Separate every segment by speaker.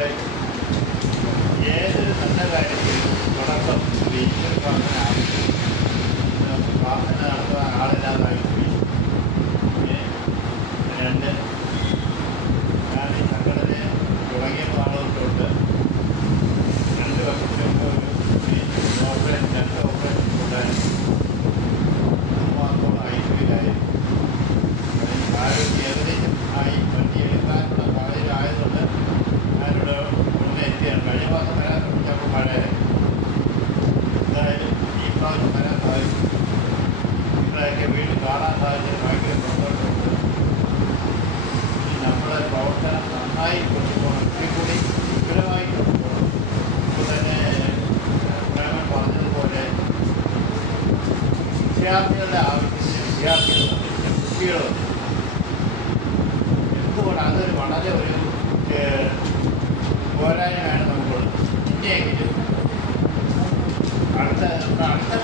Speaker 1: Thank you. നിങ്ങളെയൊക്കെ വീണ്ടും കാണാൻ സാധിച്ചത് ഭയങ്കര സന്തോഷമുണ്ട് നമ്മുടെ പ്രവർത്തനം നന്നായി കൊണ്ടുപോകണം ഇതിൽ കൂടി വിപുലമായി കൊണ്ടുപോകണം ഇപ്പോൾ തന്നെ പ്രേമൻ പറഞ്ഞതുപോലെ വിദ്യാർത്ഥികളുടെ ആവശ്യത്തിന് വിദ്യാർത്ഥികൾ കുട്ടികൾ എന്തുകൊണ്ട് അതൊരു വളരെ ഒരു പോരായ്മയാണ് നമുക്കുള്ളത് ഇനിയെങ്കിലും അടുത്ത അടുത്ത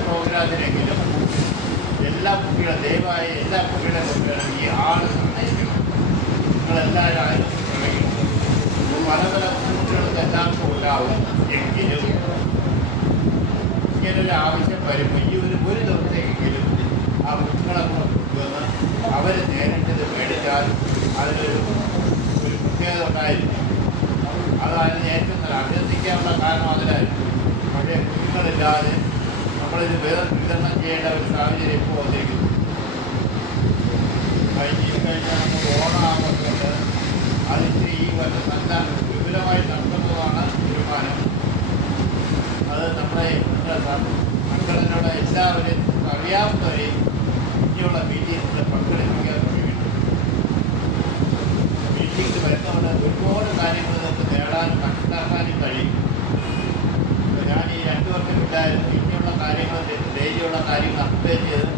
Speaker 1: എല്ലാ കുട്ടികളും ദയവായി എല്ലാ കൊണ്ടുവരണം ഈ ആൾ സഹായിക്കണം നിങ്ങളെല്ലാവരും ഇപ്പോൾ പല പല ബുദ്ധിമുട്ടുകളും എല്ലാവർക്കും ഉണ്ടാവും. എങ്കിലും ഇങ്ങനൊരു ആവശ്യം വരുമ്പോൾ ഈ ഒരു ഒരു ദിവസമെങ്കിലും ആ കുട്ടികളെ കൊടുക്കുമെന്ന് അവർ നേരിട്ടത് മേടിച്ചാൽ അതിനൊരു ഒരു പ്രത്യേകത ഉണ്ടായിരിക്കും. അതായിരുന്നു ഏറ്റവും നല്ല അഭ്യർത്ഥിക്കാനുള്ള കാരണം അതിലായിരുന്നു പക്ഷേ കുഞ്ഞുങ്ങളില്ലാതെ നമ്മളിത് വിതരണം ചെയ്യേണ്ട ഒരു സാഹചര്യം ഇപ്പോൾ വന്നിരിക്കുന്നു. കഴിഞ്ഞ കഴിഞ്ഞാൽ നമുക്ക് ഓണാകുന്നുണ്ട് അതിന്റെ ഈ വർഷം നല്ല വിപുലമായി നടത്തുന്നതാണ് തീരുമാനം. അത് നമ്മുടെ മക്കളിനോട് എല്ലാവരെയും അറിയാവുന്നവരെയും ഇനിയുള്ള മീറ്റിംഗിൽ പങ്കെടുപ്പിക്കാൻ ശ്രമിക്കുന്നു. മീറ്റിംഗിൽ വരുന്നവരുടെ ഒരുപാട് കാര്യങ്ങൾ നമുക്ക് നേടാനും മനസ്സിലാക്കാനും കഴിയും. ഞാൻ ഈ രണ്ടു വർഷം ഇനിയുള്ള കാര്യങ്ങൾ ഡെയിലിയുള്ള കാര്യങ്ങൾ അപ്ഡേറ്റ് ചെയ്ത്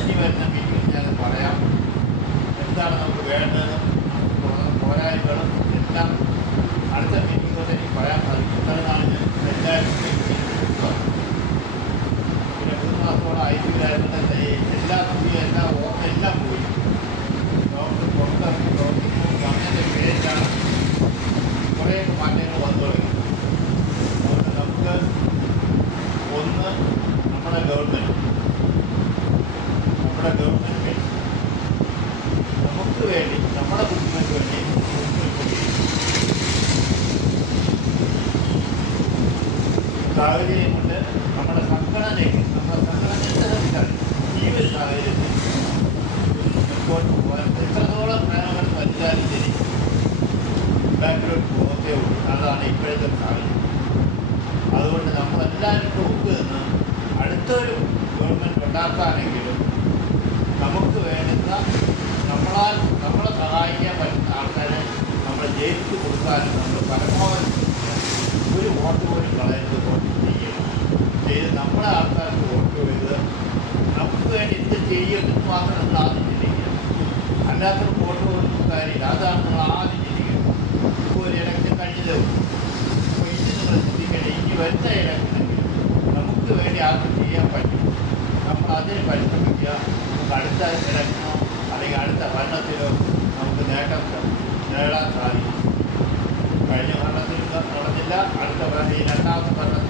Speaker 1: ഇനി വരുന്ന മീറ്റിംഗിൽ ഞാൻ പറയാം. എന്താണ് നമുക്ക് വേണ്ടത്? പോരായ്മകളും എല്ലാം അടുത്ത മീറ്റിംഗ് കൊണ്ട് എനിക്ക് പറയാൻ സാധിക്കും. ഇത്രനാണ് ഞാൻ എല്ലാവരും പിന്നെ മൂന്ന് മാസത്തോളം ഐ സിയിലായിരുന്നത് എല്ലാ കുട്ടിയും എല്ലാ ഓർമ്മ എല്ലാം പോയി. ഡോക്ടർ പുറത്തിറങ്ങി പ്രവർത്തിക്കുന്നു സമയത്തെ പേരിലാണ് കുറേയൊക്കെ മാറ്റങ്ങൾ വന്നു തുടങ്ങി. അതുകൊണ്ട് നമുക്ക് ഒന്ന് നമ്മുടെ ഗവൺമെന്റ് നമ്മുടെ ഗവൺമെന്റ് നമുക്ക് വേണ്ടി നമ്മുടെ കുട്ടികൾക്ക് വേണ്ടി സാഹചര്യം കൊണ്ട് നമ്മുടെ സംഘടനയ്ക്ക് നമ്മുടെ സംഘടന എന്തെങ്കിലും ഈ ഒരു സാഹചര്യത്തിൽ മുൻപോട്ട് പോകാൻ എത്രത്തോളം പ്രയാണം വലുതാലും ശരി ബാക്കിലോട്ട് പോകത്തേ ഉള്ളൂ. അതാണ് ഇപ്പോഴത്തെ സാഹചര്യം. അതുകൊണ്ട് നമ്മളെല്ലാവരും ഒത്തു അടുത്തൊരു ഗവൺമെന്റ് ഉണ്ടാക്കാനെങ്കിലും നമുക്ക് വേണ്ടുന്ന നമ്മളാൽ നമ്മളെ സഹായിക്കാൻ പറ്റുന്ന ആൾക്കാരെ നമ്മൾ ജയിച്ചു കൊടുക്കാനും നമ്മൾ പരമാവധി. ഒരു വോട്ട് പോലും കളയരുത് ചെയ്യണം ചെയ്ത് നമ്മളെ ആൾക്കാർക്ക് വോട്ട് ചെയ്ത് നമുക്ക് വേണ്ടി എന്ത് ചെയ്യുമെന്ന് മാത്രം നമ്മൾ ആദ്യം ചിന്തിക്കുക അല്ലാത്തൊരു വോട്ട് കൊടുക്കുന്ന കാര്യമില്ല അതാണ് നമ്മൾ ആദ്യം ചിന്തിക്കുന്നത് ഇപ്പോൾ ഒരു ഇലക്ഷൻ കഴിഞ്ഞതേ ഉള്ളൂ അപ്പോൾ ഇനി നിങ്ങൾ ചിന്തിക്കണേ ഇനി വരുന്ന ഇലക്ഷനിൽ വേണ്ടി ആർക്കും ചെയ്യാൻ പറ്റും നമ്മൾ അതിന് പരിശ്രമിക്കുക. നമുക്ക് അടുത്ത ഇലക്ഷനോ അല്ലെങ്കിൽ അടുത്ത ഭരണത്തിലോ നമുക്ക് നേട്ടം നേടാൻ സാധിക്കും. കഴിഞ്ഞ ഭരണത്തിൽ നടന്നില്ല. അടുത്ത ഈ രണ്ടാമത്തെ ഭരണത്തിൽ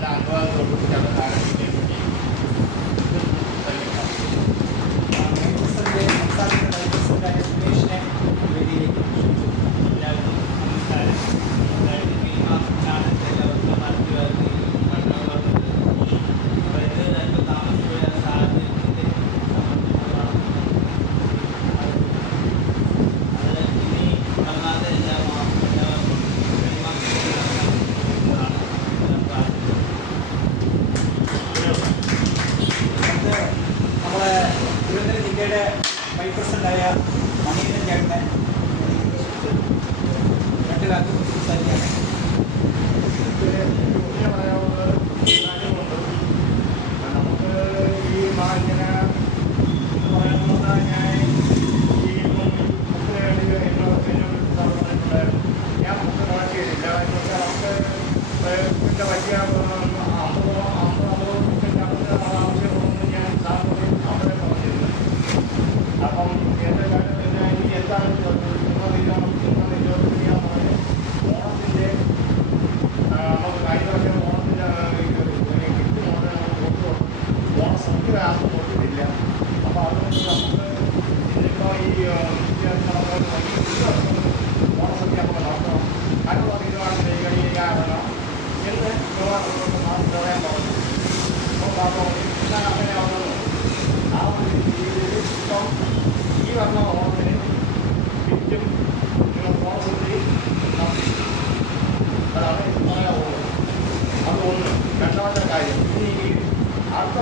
Speaker 2: 懒得我不想跟他一 പള്ളിയുടെ വൈസ് പ്രസിഡൻ്റായ മണിയൻ്റെ ചേട്ടനെ രണ്ടിലാക്കും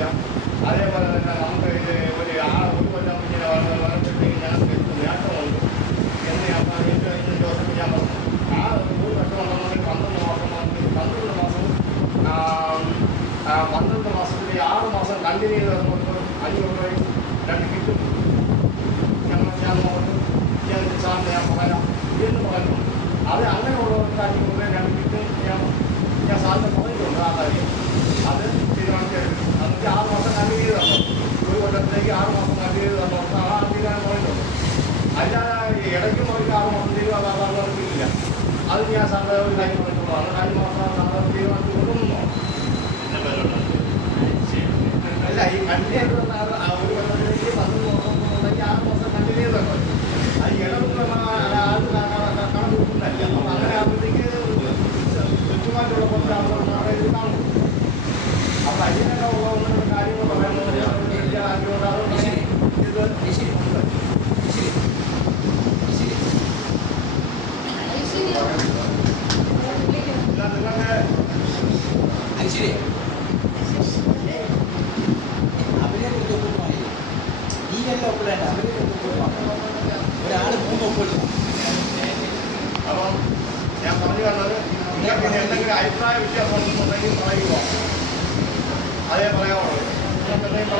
Speaker 2: கொஞ்சம் அதே போல் அவங்க இது ஒரு ஒரு கொஞ்சம் வர வர അല്ലാതെ ഇടയ്ക്കും ഒരു കാരണം ഒന്നിലും അത് അതറിയില്ല അത് ഞാൻ സാറിന് ഒരു കാര്യം പറഞ്ഞിട്ടുള്ളതാണ്. കാര്യം മാത്രം സാറിന് തീരുമാനത്തിൽ അല്ല ഈ കണ്ടിട്ട്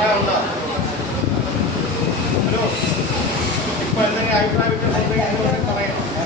Speaker 2: ఎలా ఉన్నారు హలో ఇప్పుడు అందరి అభిప్రాయం తలయ్యారు